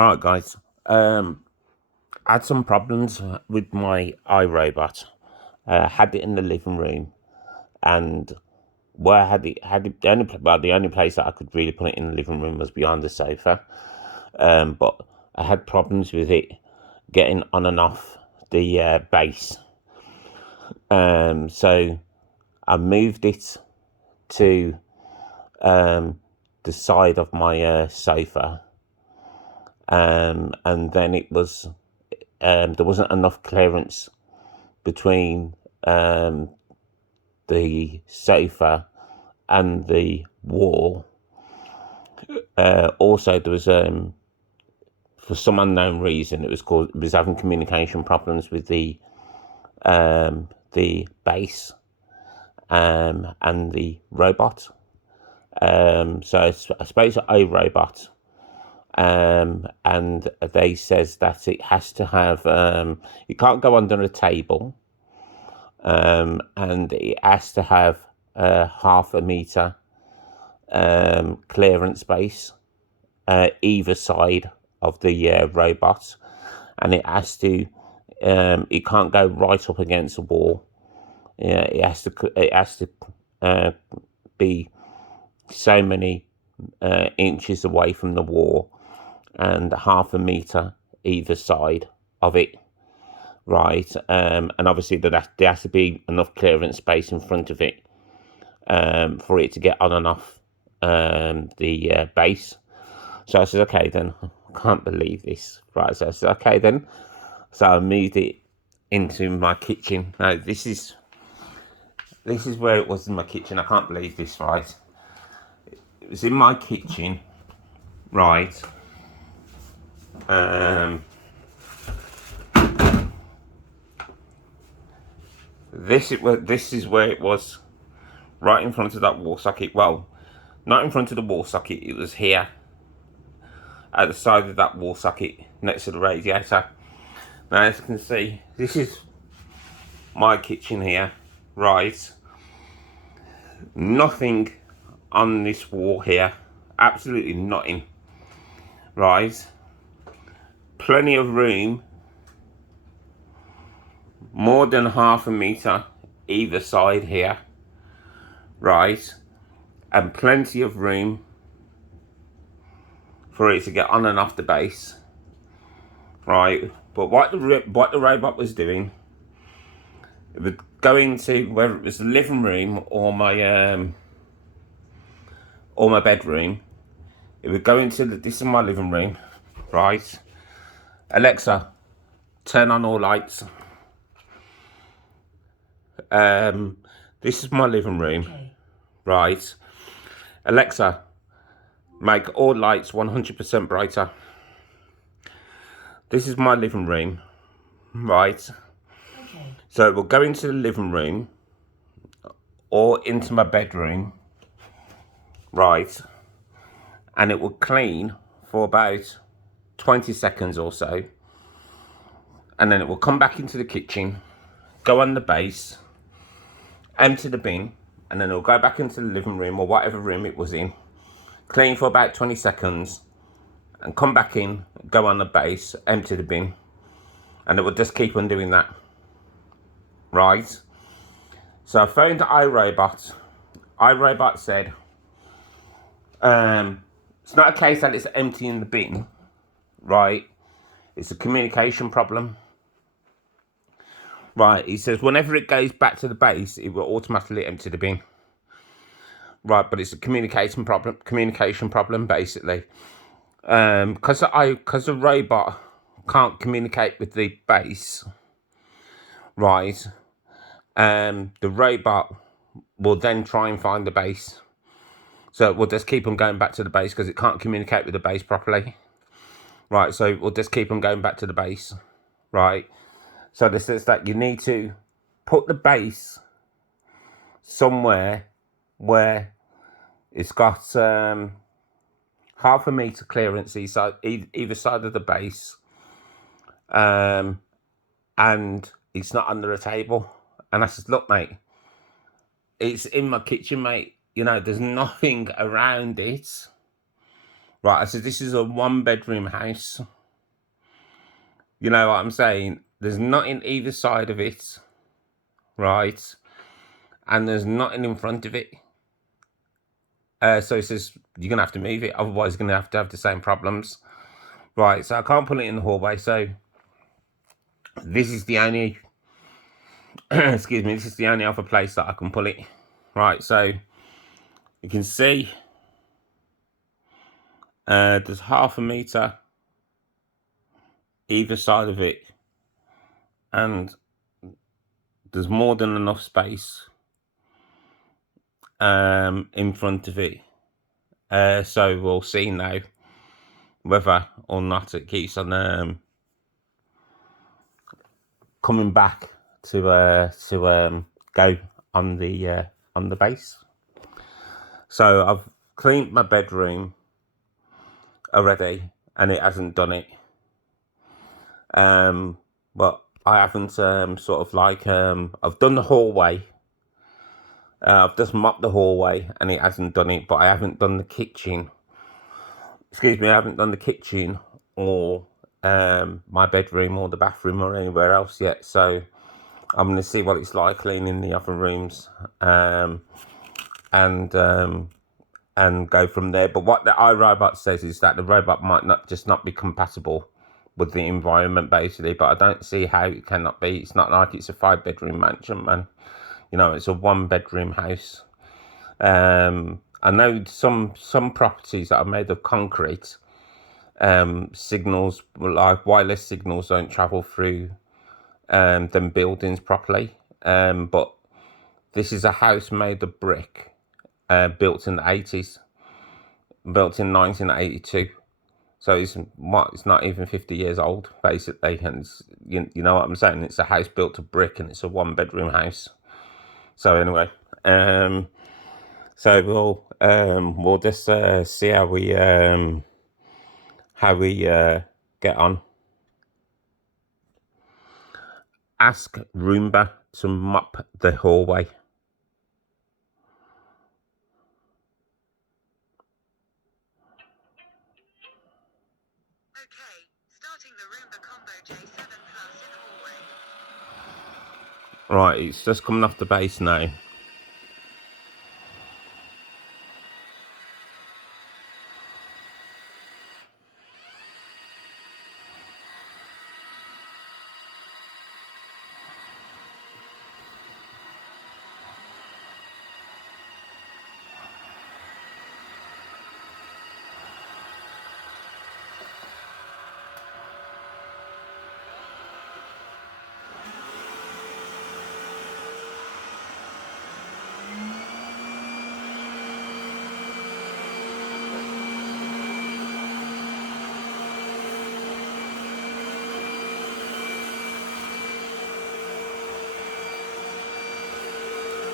All right, guys. I had some problems with my iRobot. Had it in the living room, and where I had it the only place that I could really put it in the living room was behind the sofa. But I had problems with it getting on and off the base. So I moved it to the side of my sofa, and then it was there wasn't enough clearance between the sofa and the wall. Also, there was for some unknown reason it was having communication problems with the base and the robot. So I suppose a robot. And they says that it has to have it can't go under a table, and it has to have half a meter clearance space either side of the robot, and it can't go right up against the wall. Yeah, it has to be so many inches away from the wall and half a meter either side of it, right? And obviously there has to be enough clearance space in front of it for it to get on and off the base. So I said, okay, then I can't believe this, right? So I said, okay, then. So I moved it into my kitchen. Now this is where it was in my kitchen. I can't believe this, right? It was in my kitchen, right? This is where it was, right in front of that wall socket. Well, not in front of the wall socket. It was here, at the side of that wall socket, next to the radiator. Now, as you can see, this is my kitchen here, right? Nothing on this wall here, absolutely nothing, right? Plenty of room, more than half a meter either side here, right? And plenty of room for it to get on and off the base, right? But what the robot was doing, it would go into, whether it was the living room or my bedroom, it would go into this is my living room, right? Alexa, turn on all lights. This is my living room, okay. Right? Alexa, make all lights 100% brighter. This is my living room, right? Okay. So it will go into the living room or into my bedroom, right? And it will clean for about 20 seconds or so. And then it will come back into the kitchen, go on the base, empty the bin, and then it'll go back into the living room or whatever room it was in, clean for about 20 seconds, and come back in, go on the base, empty the bin, and it will just keep on doing that, right? So I phoned iRobot. iRobot said, it's not a case that it's emptying the bin, right? It's a communication problem. Right, he says whenever it goes back to the base, it will automatically empty the bin. Right, but it's a communication problem basically. Because the robot can't communicate with the base, right? The robot will then try and find the base. So we'll just keep on going back to the base because it can't communicate with the base properly. Right, so we'll just keep on going back to the base, right? So this says that you need to put the base somewhere where it's got half a meter clearance either side of the base, and it's not under a table. And I said, look, mate, it's in my kitchen, mate. You know, there's nothing around it, Right, so this is a 1-bedroom house. You know what I'm saying? There's nothing either side of it, right? And there's nothing in front of it. So it says you're going to have to move it, otherwise you're going to have the same problems. Right, so I can't put it in the hallway, so this is the only, excuse me, this is the only other place that I can pull it. Right, so you can see there's 1/2 meter either side of it, and there's more than enough space in front of it. So we'll see now whether or not it keeps on coming back to go on the base. So I've cleaned my bedroom already, and it hasn't done it. But I haven't sort of like I've done the hallway. I've just mopped the hallway, and it hasn't done it. But I haven't done the kitchen. Excuse me, I haven't done the kitchen or my bedroom or the bathroom or anywhere else yet. So I'm going to see what it's like cleaning the other rooms and go from there. But what the iRobot says is that the robot might not be compatible with the environment, basically. But I don't see how it cannot be. It's not like it's a 5-bedroom mansion, man. You know, it's a 1-bedroom house. I know some properties that are made of concrete, signals, like wireless signals, don't travel through them buildings properly. But this is a house made of brick, built in the 80s, built in 1982. So it's not even 50 years old, basically. And you know what I'm saying? It's a house built of brick, and it's a 1-bedroom house. So anyway, so we'll just see how we get on. Ask Roomba to mop the hallway. Okay, starting the Roomba combo J7 plus in hallway. Right, it's just coming off the base now.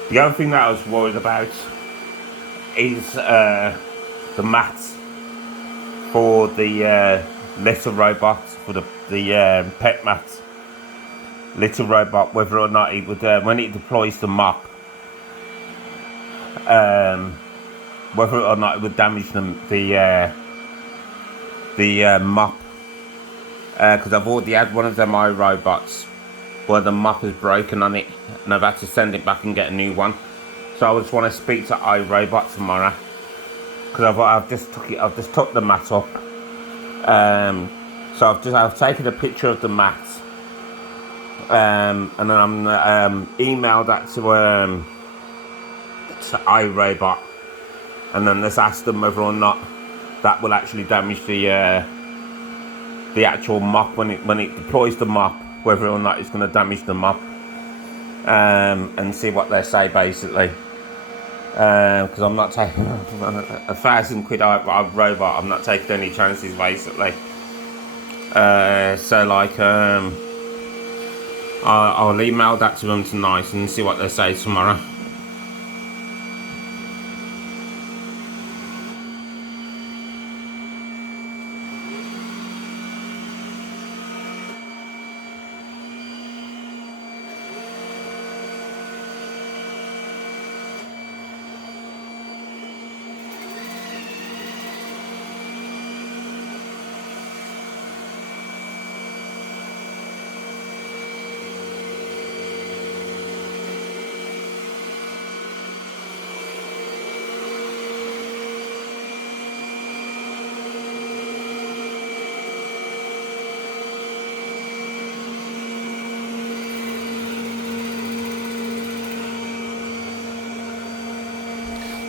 The other thing that I was worried about is the mats for the litter robot, for the pet mats. Litter robot, whether or not it would, when it deploys the mop, whether or not it would damage the mop. Because I've already had one of them iRobots where the mop is broken on it, and I've had to send it back and get a new one. So I just want to speak to iRobot tomorrow, because I've just took the mat up. So I've taken a picture of the mat, and then I'm email that to iRobot, and then just ask them whether or not that will actually damage the actual mop when it deploys the mop, whether or not it's going to damage the mop, and see what they say, basically. Because I'm not taking £1,000 robot. I'm not taking any chances, basically. So like I'll email that to them tonight and see what they say tomorrow.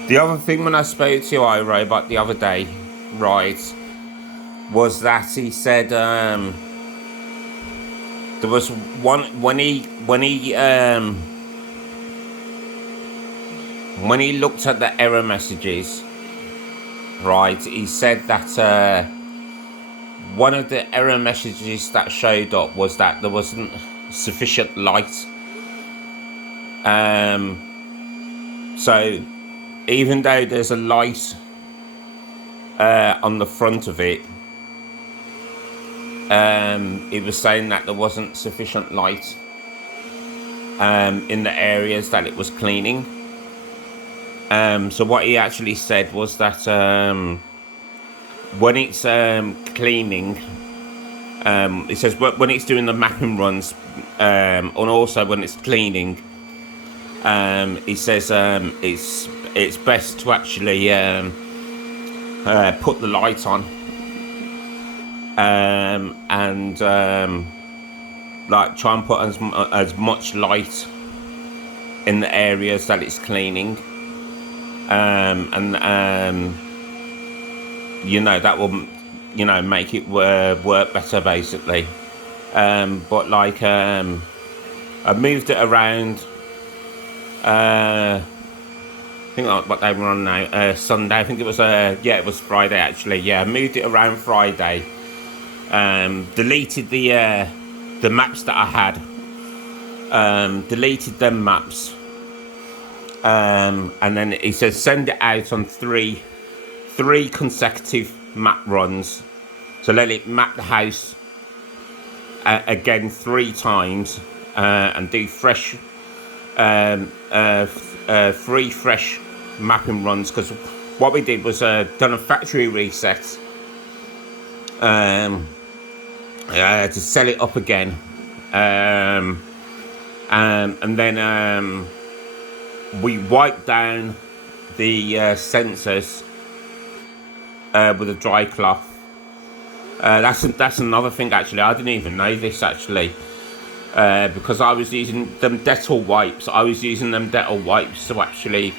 The other thing when I spoke to iRobot the other day, right, was that he said there was one when he looked at the error messages, right, he said that one of the error messages that showed up was that there wasn't sufficient light. So even though there's a light on the front of it, it was saying that there wasn't sufficient light in the areas that it was cleaning. So what he actually said was that when it's cleaning, it says when it's doing the mapping runs, and also when it's cleaning, he says it's best to actually put the light on, and like try and put as much light in the areas that it's cleaning, and you know, that will, you know, make it work better basically. But like I moved it around. I think what day we're on now, Sunday. I think it was it was Friday actually. Yeah, I moved it around Friday. Deleted the maps that I had. Deleted them maps. And then he says send it out on three consecutive map runs. So let it map the house again 3 times, and do fresh 3 fresh mapping runs, because what we did was done a factory reset to set it up again, and then we wiped down the sensors with a dry cloth. That's another thing actually. I didn't even know this actually. Because I was using them Dettol wipes. I was using them Dettol wipes to actually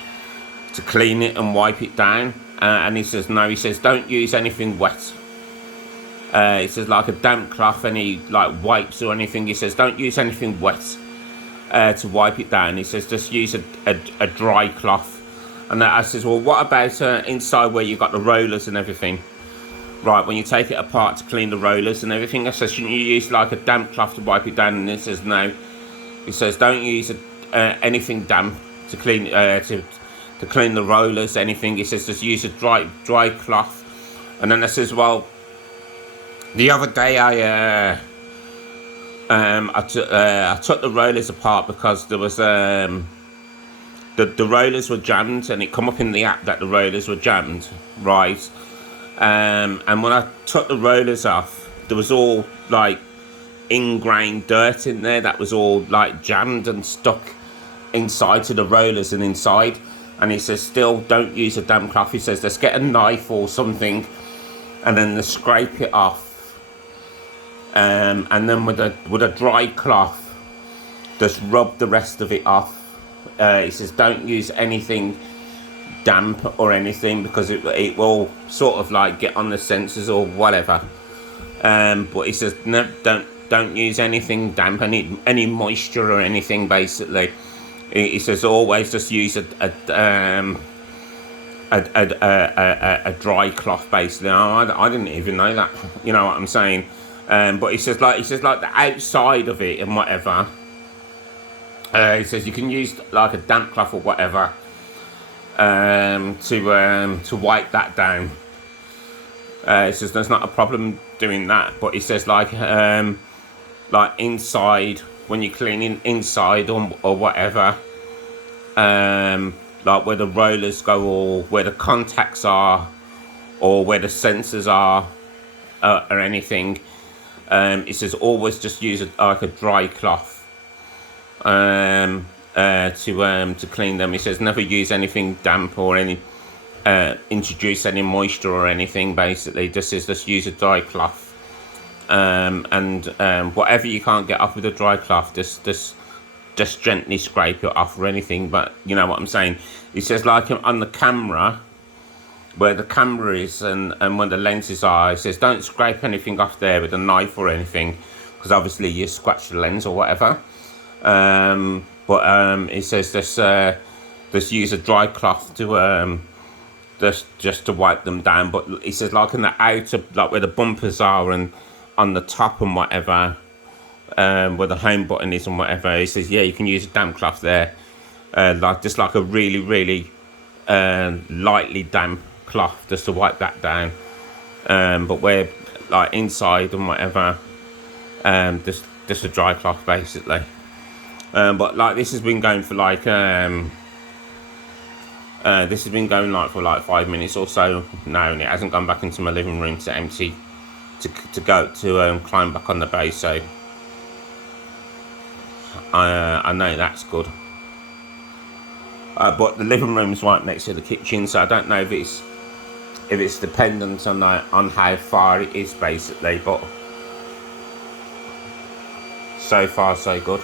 to clean it and wipe it down. And he says no. He says don't use anything wet. He says like a damp cloth, any like wipes or anything. He says don't use anything wet to wipe it down. He says just use a dry cloth. And I says, well, what about inside where you've got the rollers and everything? Right, when you take it apart to clean the rollers and everything, I says, shouldn't you use like a damp cloth to wipe it down? And he says, no. He says, don't use anything damp to clean to clean the rollers, anything. He says, just use a dry cloth. And then I says, well, the other day I took the rollers apart because there was the rollers were jammed, and it come up in the app that the rollers were jammed, right? And when I took the rollers off, there was all like ingrained dirt in there that was all like jammed and stuck inside to the rollers and inside. And he says, still don't use a damp cloth. He says, let's get a knife or something and then let's scrape it off. And then with a dry cloth, just rub the rest of it off. He says, don't use anything damp or anything, because it will sort of like get on the sensors or whatever. But he says no, don't use anything damp, any moisture or anything basically. He says always just use a dry cloth basically. I didn't even know that, you know what I'm saying. But he says like the outside of it and whatever. He says you can use like a damp cloth or whatever to wipe that down. He says there's not a problem doing that, but he says like inside, when you're cleaning inside or whatever, like where the rollers go or where the contacts are or where the sensors are or anything, he says always just use like a dry cloth to clean them. He says never use anything damp or any introduce any moisture or anything basically. Just use a dry cloth, and whatever you can't get off with a dry cloth, just just gently scrape it off or anything, but you know what I'm saying. It says like on the camera, where the camera is and where the lenses are, it says don't scrape anything off there with a knife or anything, because obviously you scratch the lens or whatever. But it says just use a dry cloth to just to wipe them down. But it says like in the outer, like where the bumpers are and on the top and whatever, where the home button is and whatever, it says yeah, you can use a damp cloth there, like just like a really lightly damp cloth just to wipe that down. But where like inside and whatever, just a dry cloth basically. But like this has been going for like this has been going like for like 5 minutes or so now, and it hasn't gone back into my living room to empty to go to climb back on the base. So I know that's good. But the living room is right next to the kitchen, so I don't know if it's dependent on how far it is basically. But so far so good.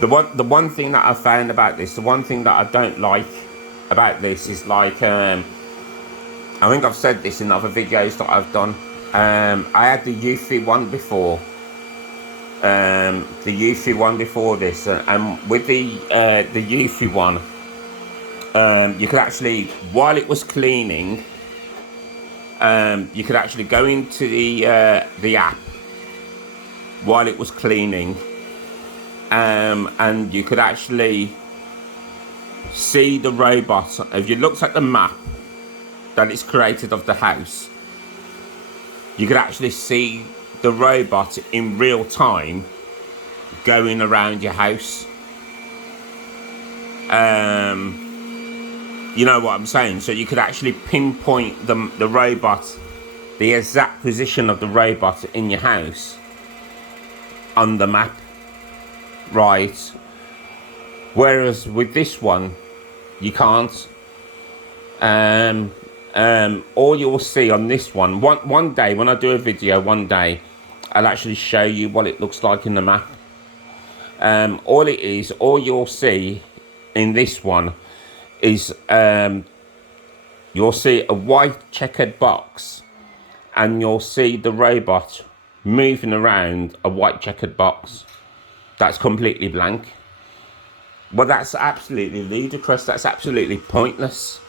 The one thing that I found about this, the one thing that I don't like about this is like, I think I've said this in other videos that I've done. I had the Eufy one before, this, and with the Eufy one, you could actually, while it was cleaning, you could actually go into the app while it was cleaning. And you could actually see the robot. If you looked at the map that it's created of the house, you could actually see the robot in real time going around your house. You know what I'm saying? So you could actually pinpoint the robot, the exact position of the robot in your house on the map. Right, whereas with this one you can't. All you'll see on this one day when I do a video, one day I'll actually show you what it looks like in the map. All you'll see in this one is you'll see a white checkered box, and you'll see the robot moving around a white checkered box that's completely blank. Well, that's absolutely ludicrous. That's absolutely pointless,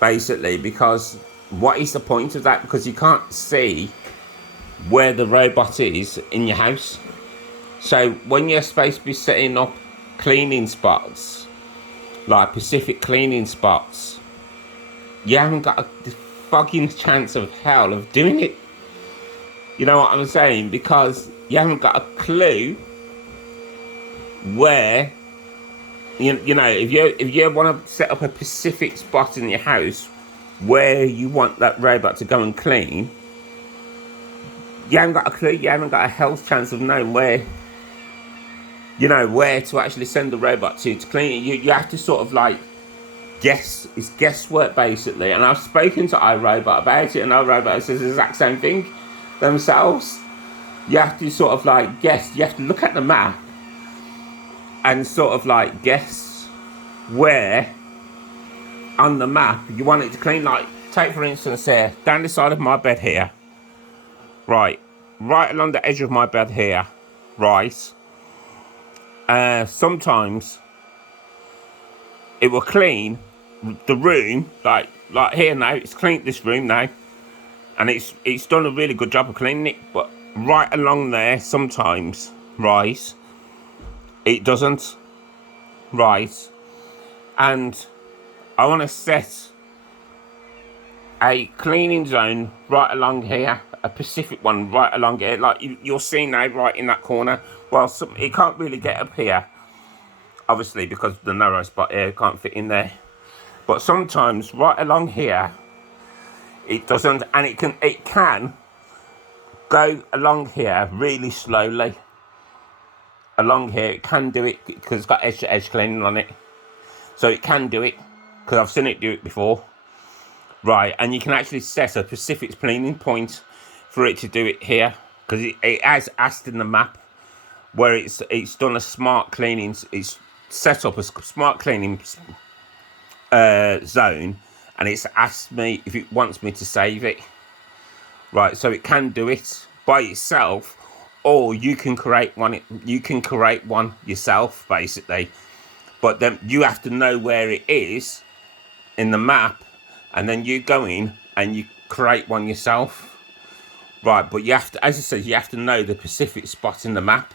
basically, because what is the point of that? Because you can't see where the robot is in your house. So when you're supposed to be setting up cleaning spots, like Pacific cleaning spots, you haven't got a fucking chance of hell of doing it. You know what I'm saying? Because you haven't got a clue where, you know, if you want to set up a specific spot in your house where you want that robot to go and clean, you haven't got a clue. You haven't got a hell's chance of knowing where, you know, where to actually send the robot to clean it. You have to sort of like guess. It's guesswork basically. And I've spoken to irobot about it, and irobot says the exact same thing themselves. You have to sort of like guess. You have to look at the map and sort of like guess where on the map you want it to clean. Like, take for instance here, down the side of my bed here, right along the edge of my bed here, right, sometimes it will clean the room, like here now, it's cleaned this room now, and it's done a really good job of cleaning it, but right along there sometimes, right, it doesn't, right. And I want to set a cleaning zone right along here, a Pacific one right along here, like you'll see now, right in that corner. Well, it can't really get up here, obviously, because the narrow spot here can't fit in there. But sometimes right along here, it doesn't, and it can go along here really slowly. Along here, it can do it because it's got edge-to-edge cleaning on it, so it can do it because I've seen it do it before. right? And you can actually set a specific cleaning point for it to do it here, because it has asked in the map where it's done a smart cleaning. It's set up a smart cleaning zone, and it's asked me if it wants me to save it. Right, so it can do it by itself, or you can create one. You can create one yourself, basically. But then you have to know where it is in the map, and then you go in and you create one yourself. Right, but you have to, as I said, you have to know the specific spot in the map.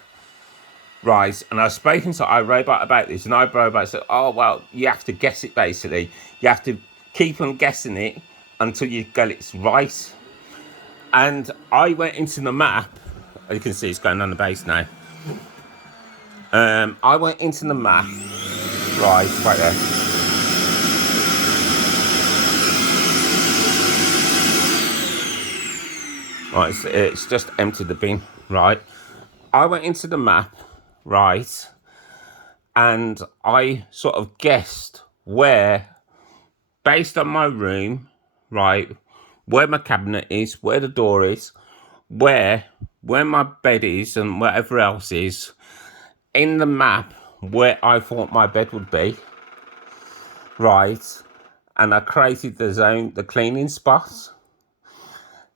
Right, and I've spoken to irobot about this, and irobot said, "Oh well, you have to guess it. Basically, you have to keep on guessing it until you get it right." And I went into the map. As you can see, it's going on the base now. I went into the map. Right there. Right, it's just emptied the bin. Right, I went into the map. Right, and I sort of guessed where, based on my room, right, where my cabinet is, where the door is, where my bed is, and whatever else is in the map where I thought my bed would be, right? And I created the zone, the cleaning spot.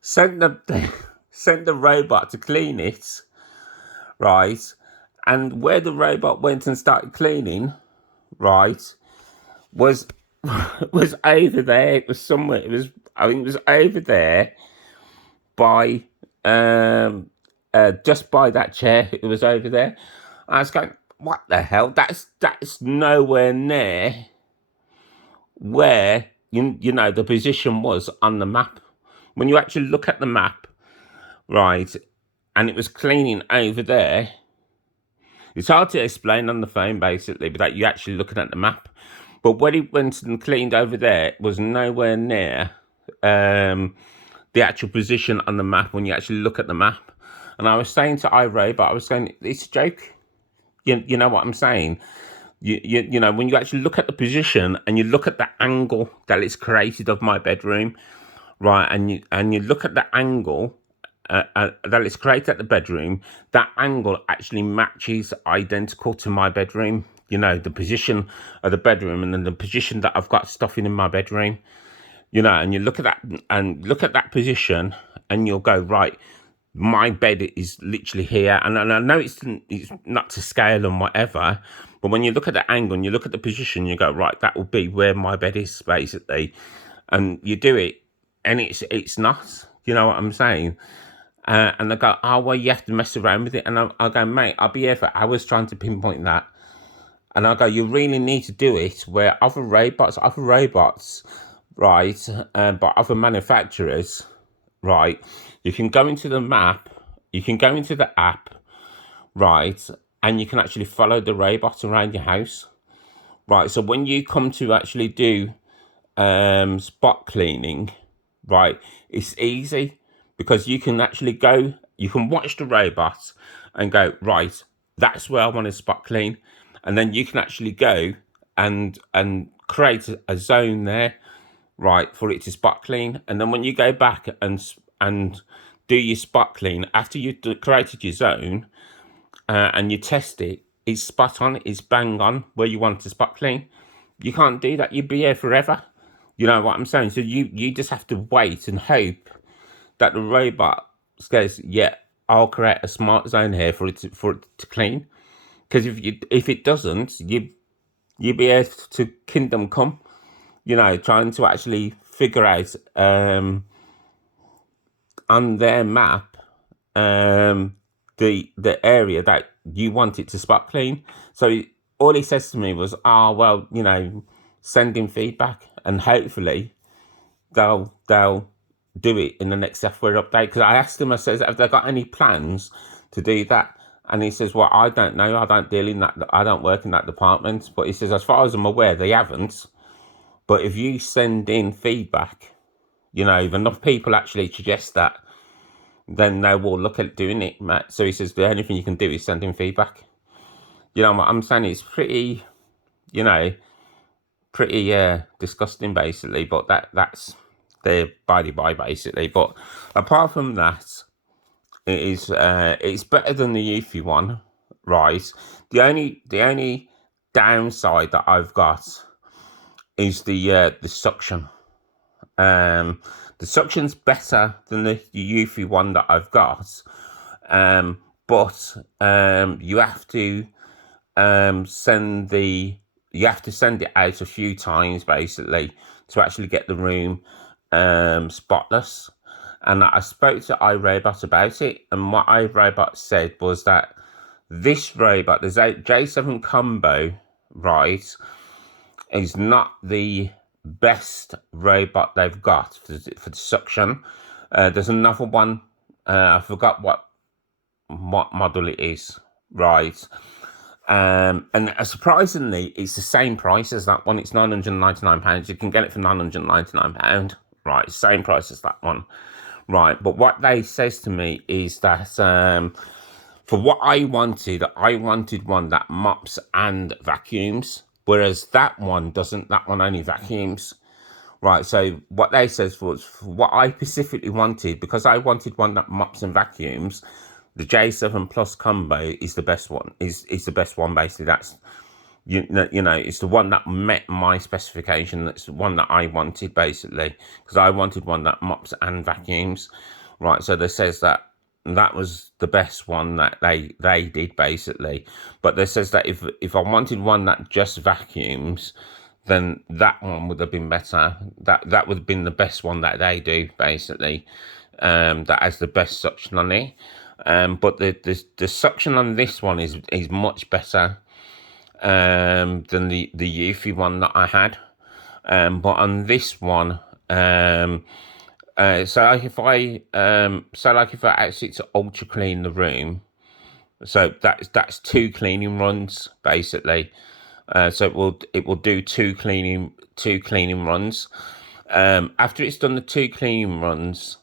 Sent the robot to clean it, right? And where the robot went and started cleaning, right, was over there. It was somewhere. I think it was over there by just by that chair. It was over there. I was going, what the hell? That's nowhere near where you know the position was on the map. When you actually look at the map, right, and it was cleaning over there. It's hard to explain on the phone, basically, without you actually looking at the map. But when it went and cleaned over there, it was nowhere near the actual position on the map when you actually look at the map. And I was saying to irobot, I was saying, it's a joke. You know what I'm saying? You know, when you actually look at the position and you look at the angle that it's created of my bedroom, right, and you look at the angle that it's created at the bedroom, that angle actually matches identical to my bedroom. You know, the position of the bedroom and then the position that I've got stuff in my bedroom. You know, and you look at that position, and you'll go, right, my bed is literally here. And I know it's not to scale and whatever, but when you look at the angle and you look at the position, you go, right, that will be where my bed is, basically. And you do it, and it's not. You know what I'm saying? And they go, oh, well, you have to mess around with it. And I go, mate, I'll be here for hours trying to pinpoint that. And I go, you really need to do it where other robots, right, but other manufacturers, right, you can go into the map, you can go into the app, right, and you can actually follow the robot around your house, right. So when you come to actually do spot cleaning, right, it's easy because you can actually go, you can watch the robot and go, right, that's where I want to spot clean, and then you can actually go and create a zone there, right, for it to spot clean. And then when you go back and do your spot clean after you've created your zone and you test it, it's spot on, it's bang on where you want to spot clean. You can't do that. You'd be here forever. You know what I'm saying? So you just have to wait and hope that the robot says, yeah, I'll create a smart zone here for it to clean. Because if it doesn't, you'd be here to kingdom come. You know, trying to actually figure out on their map the area that you want it to spot clean. So all he says to me was, "Oh well, you know, send him feedback, and hopefully they'll do it in the next software update." Because I asked him, I says, "Have they got any plans to do that?" And he says, "Well, I don't know. I don't deal in that. I don't work in that department." But he says, "As far as I'm aware, they haven't. But if you send in feedback, you know, if enough people actually suggest that, then they will look at doing it, Matt." So he says, the only thing you can do is send in feedback. You know what I'm saying? It's pretty, you know, pretty disgusting, basically. But that's they're by the by basically. But apart from that, it's better than the Eufy one, right? The only downside that I've got is the suction. The suction's better than the Eufy one that I've got, but you have to send it out a few times basically to actually get the room spotless. And I spoke to irobot about it, and what irobot said was that this robot, the J7 combo, right, is not the best robot they've got for the suction. There's another one, I forgot what model it is, right? And surprisingly, it's the same price as that one. It's £999. You can get it for £999, right? Same price as that one, right? But what they says to me is that for what I wanted one that mops and vacuums, whereas that one doesn't. That one only vacuums, right? So what they says was, for what I specifically wanted, because I wanted one that mops and vacuums, the J7 Plus combo is the best one. Is the best one basically. That's you know it's the one that met my specification. That's the one that I wanted basically, because I wanted one that mops and vacuums, right? So they says that was the best one that they did basically. But they says that if I wanted one that just vacuums, then that one would have been better. That would have been the best one that they do basically. That has the best suction on it. But the suction on this one is much better than the Eufy one that I had. But on this one, so like if I ask it to ultra clean the room, so that's 2 cleaning runs basically. So it will do two cleaning runs. After it's done the 2 cleaning runs,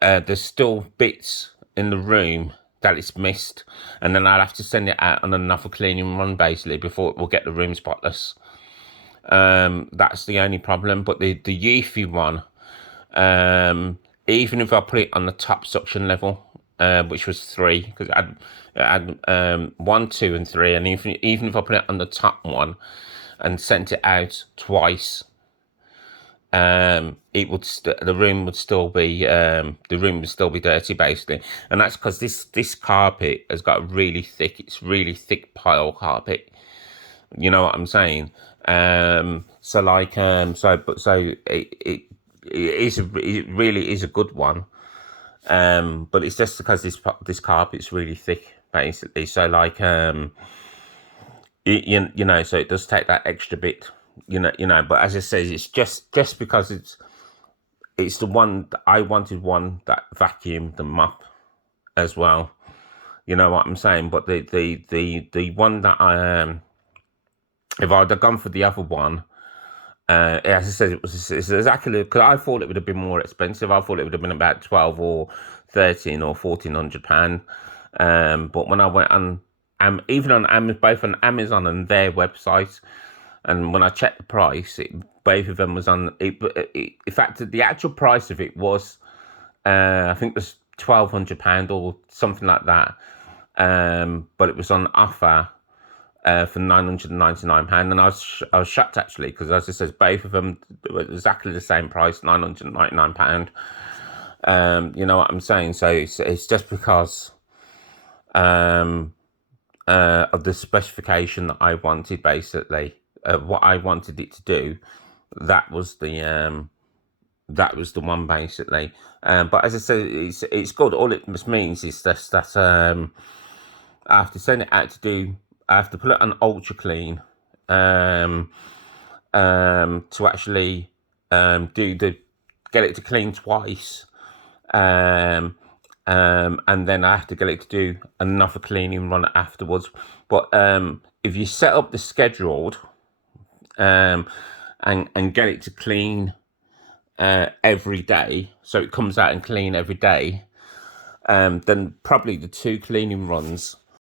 there's still bits in the room that it's missed, and then I'll have to send it out on another cleaning run basically before it will get the room spotless. That's the only problem. But the Eufy one, even if I put it on the top suction level, which was 3, because it had 1, 2, and 3, and even if I put it on the top one and sent it out twice, it would the room would still be dirty basically. And that's because this carpet has got it's really thick pile carpet. You know what I'm saying? So it really is a good one. But it's just because this carpet's really thick basically. So like you know, so it does take that extra bit. You know. But as I say, it's just because it's the one that I wanted, one that vacuumed and mop as well. You know what I'm saying? But the one that I if I'd have gone for the other one, as I said, it's exactly, because I thought it would have been more expensive. I thought it would have been about 12 or 13 or £1,400. But when I went on, even on both on Amazon and their website, and when I checked the price, both of them was on. In fact, the actual price of it was, I think, it was £1,200 or something like that. But it was on offer for £999, and I was shocked actually, because as I said, both of them were exactly the same price, £999. You know what I'm saying? So it's just because of the specification that I wanted basically. What I wanted it to do, that was the one basically. But as I said, it's good. All it means is just that I have to send it out to do. I have to put it on ultra clean to actually get it to clean twice, and then I have to get it to do another cleaning run afterwards. But if you set up the scheduled and get it to clean every day, so it comes out and clean every day, then probably the 2 cleaning runs